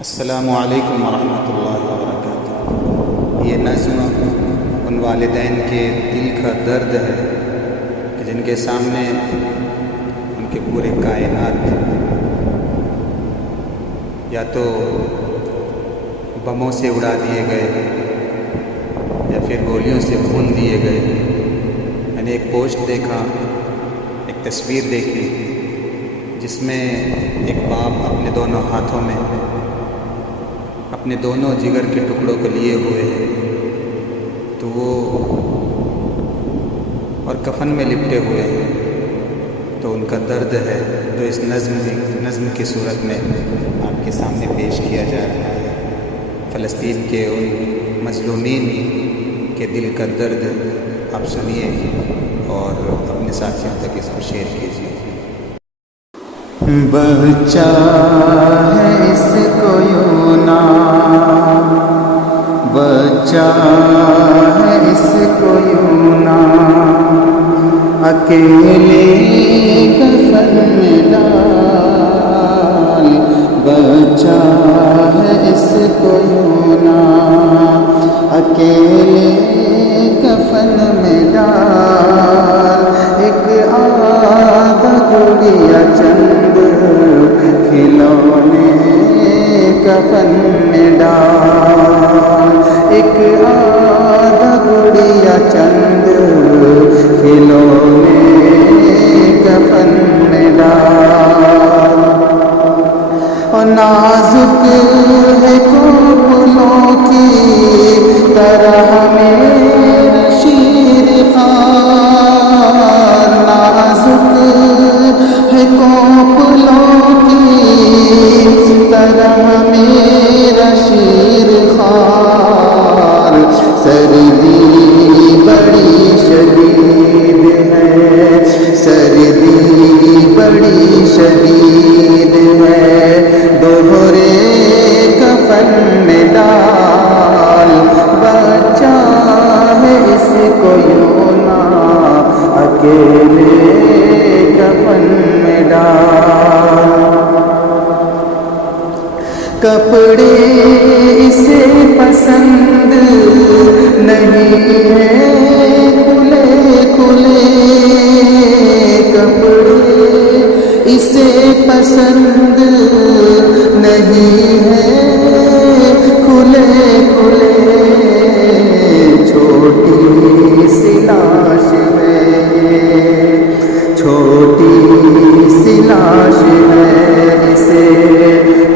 السلام علیکم ورحمۃ اللہ وبرکاتہ۔ یہ نظم ان والدین کے دل کا درد ہے کہ جن کے سامنے ان کے پورے کائنات یا تو بموں سے اڑا دیے گئے یا پھر گولیوں سے بھون دیے گئے۔ میں نے ایک پوسٹ دیکھا، ایک تصویر دیکھی جس میں ایک باپ اپنے دونوں ہاتھوں میں اپنے دونوں جگر کے ٹکڑوں کو لیے ہوئے ہیں، تو وہ اور کفن میں لپٹے ہوئے ہیں، تو ان کا درد ہے تو اس نظم کی صورت میں آپ کے سامنے پیش کیا جا رہا ہے۔ فلسطین کے ان مظلومین کے دل کا درد آپ سنیے اور اپنے ساتھیوں تک اس کو شیئر کیجیے۔ بچہ ہے اس کو یوں نہ، بچہ ہے اس کو یوں نہ، اکیلے کفن میں ڈال، بچہ ہے اس کو یوں نہ، اکیلے کفن میں ڈال، ایک آدھا گڑیا چند کھلونے کفن میں ڈال، ایک آدھا گڑیا چند کھلونے کفن میں ڈال، اور نازک ہے کوپلوں کی طرح میرا شیر خوار، نازک ہے کوپلوں کی طرح میرا شیر خوار، سردی بڑی شدید ہے، سردی بڑی شدید ہے، دوہرے کفن میں ڈال، بچہ ہے اس کو یوں نہ، اکیلے کفن میں ڈال، کپڑے اسے پسند نہیں ہے کھلے کھلے، کپڑے اسے پسند نہیں ہے کھلے کھلے، چھوٹی سی لاش ہے، چھوٹی سی لاش ہے، اسے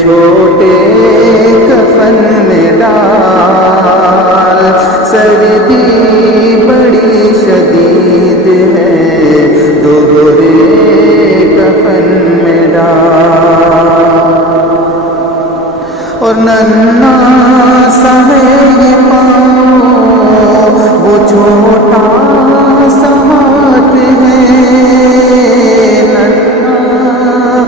چھوٹے کفن میں ڈال، سردی بڑی شدید ہے، دوہرے کفن میں ڈال، اور ننھا سا ہے یہ پاؤں، وہ چھوٹا سا ہاتھ ہے، ننھا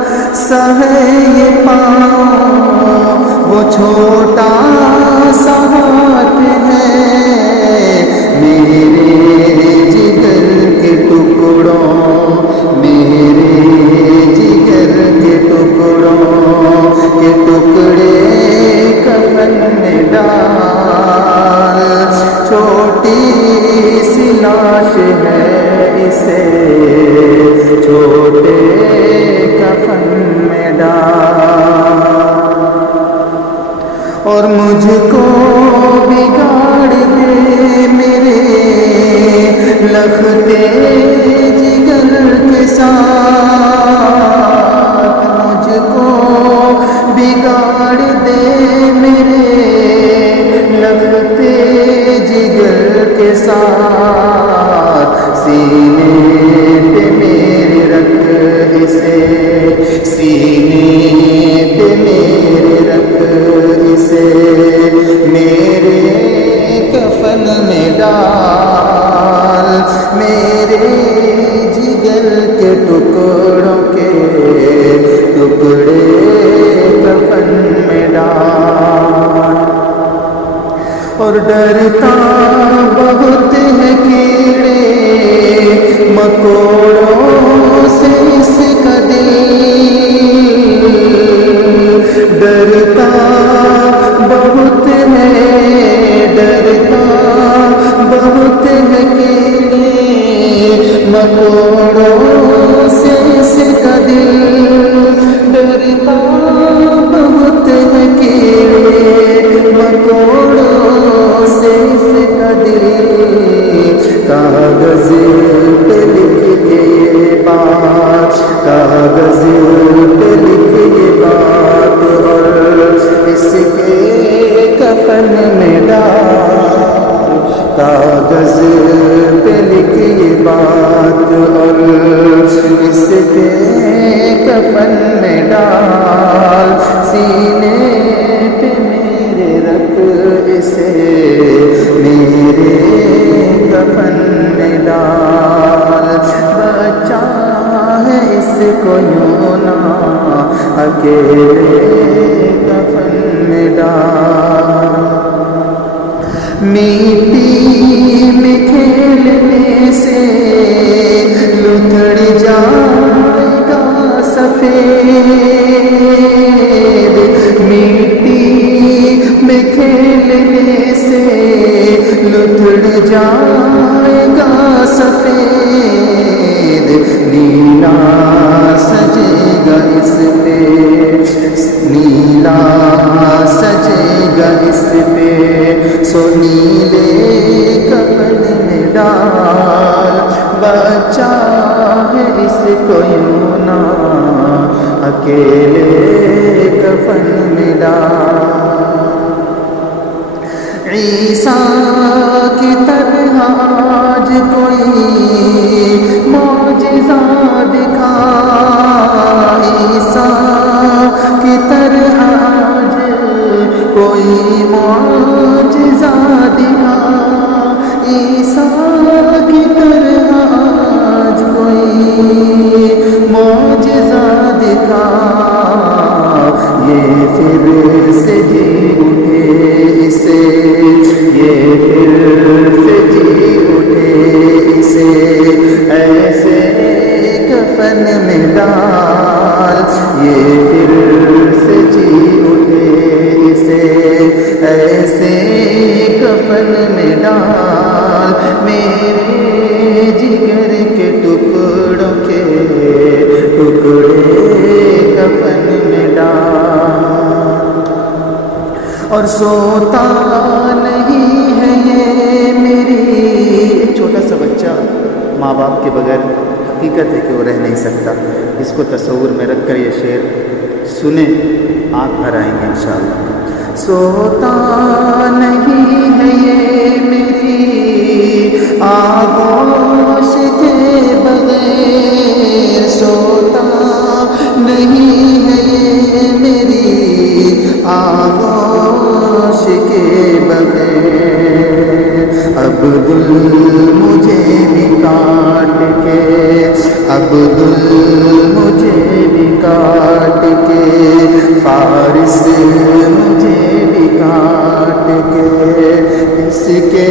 سا ہے یہ پاؤں، وہ چھوٹا سا ہاتھ ہے، میرے جگر کے ٹکڑوں، میرے جگر کے ٹکڑوں کے ٹکڑے کفن میں ڈال، چھوٹی سی لاش ہے، اسے چھوٹے کفن میں ڈال، اور مجھ کو بگاڑ دے میرے لختے جگر کے ساتھ، مجھ کو بگاڑ دے میرے لختے جگر کے ساتھ، سینے پہ میرے رکھ اسے، سینے پہ میرے رکھ اسے، میرے کفن میں ڈال، میرے جگر کے ٹکڑوں کے ٹکڑے کفن میں ڈال، اور ڈرتا بہت ہے کیڑے مکوڑوں سے اس کا دل، ڈرتا مکوڑوں سے اس کا دل ڈرتا بہت ہے کیڑے مکوڑوں سے اس کا دل کاغذ پہ لکھ کے یہ بات کاغذ پہ لکھ یہ بات اور اس کے کفن میں ڈال کاغذ پہ لکھ یہ بات اور اس کے کفن میں ڈال سینے پہ میرے رکھ اسے میرے کفن میں ڈال بچہ ہے اس کو یوں نہ اکیلے کفن میں ڈال مٹی میں کھیلنے سے لتڑ جائے گا سفید مٹی میں کھیلنے سے لتڑ جائے گا سفید نیلا سجے گا اس پہ نیلا سجے گا اس پہ سو نیلے کفن میں ڈال بچہ ہے اس کو یوں نہ اکیلے کفن میں ڈال عیسیٰ کی طرح آج کوئی معجزہ دکھا عیسیٰ کی طرح آج کوئی معجزہ دکھا عیسیٰ کی طرح آج کوئی معجزہ دکھا یہ پھر سے جی اٹھے اسے یہ پھر سے جی اٹھے اسے ایسے کفن میں ڈال یہ پھر سے جی اٹھے اسے ایسے کفن میں ڈال میرے جگر کے ٹکڑوں کے ٹکڑے کفن میں ڈال اور سوتا نہیں ہے یہ میری ایک چھوٹا سا بچہ ماں باپ کے بغیر حقیقت ہے کہ وہ رہ نہیں سکتا اس کو تصور میں رکھ کر یہ شعر سنیں آنکھ بھر آئیں گے انشاءاللہ سوتا نہیں ہے یہ میری آغوش کے بغیر سوتا نہیں ہے یہ میری آغوش کے بغیر عبدل مجھے بھی کاٹ کے عبدل مجھے بھی کاٹ کے فارس مجھے بھی کاٹ کے اس کے